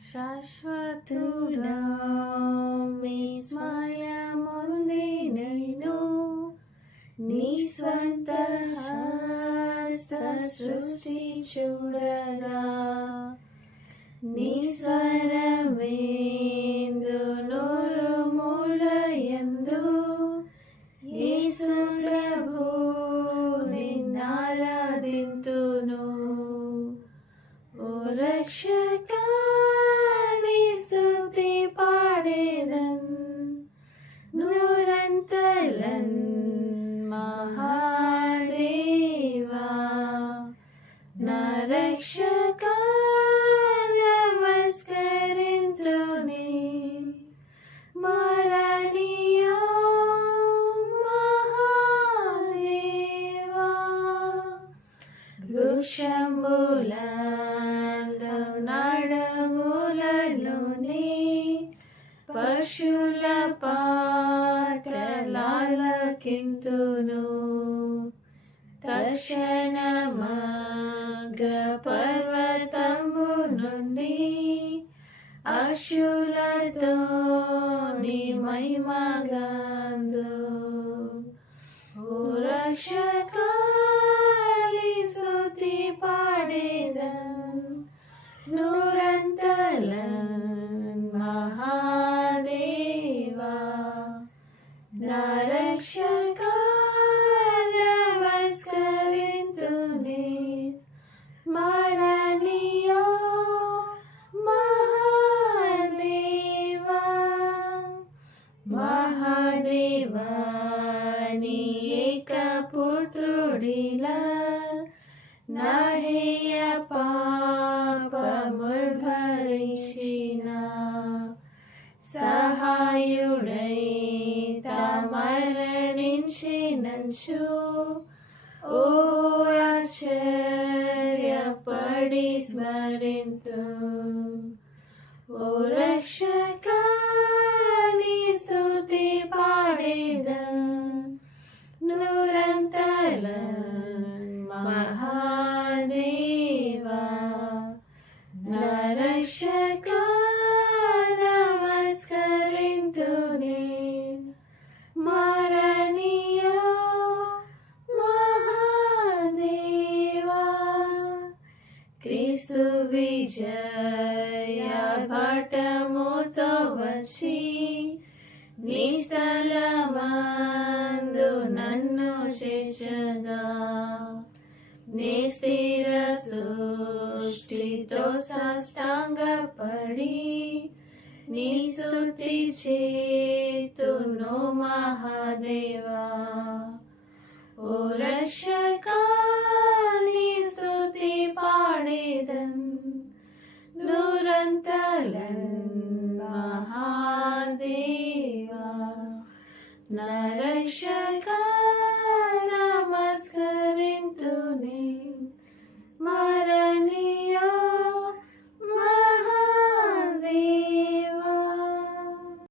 శాశ్వతుడా విస్మయముంది నేను నీ స్వంత హస్త సృష్టి చూడగా నీ స్వరమేందు నూరు మూలయందు యేసు ప్రభు నిన్నారాధింతును. ఓ రక్షకా రక్షకా నమస్కరింతుని మరణీయో మహాదేవా. వృక్షంబులందు నడములలోని పశుల పాటలాలకింతును తక్షణమగ్ర పర్వతము నుండి అశులతో నీ మహిమగందు ఓ రక్షకాలి స్తుతి పాడేదన్ నూరంతల మహాదేవా. నా మహాదేవాని ఏక నహేయ పాపముల్ సహాయుడై తమరణించినంచు ఓ ఆశ్చర్యపడి స్మరింతు ఓ రక్షకా స్తుతి పాడేదన్ విజయ పటముతో వచ్చి నీ స్థలమందు నన్ను చేర్చగా. నీ స్థిర సృష్టితో సాష్టాంగపడి నీ స్తుతి చేతును మహాదేవా. Narasha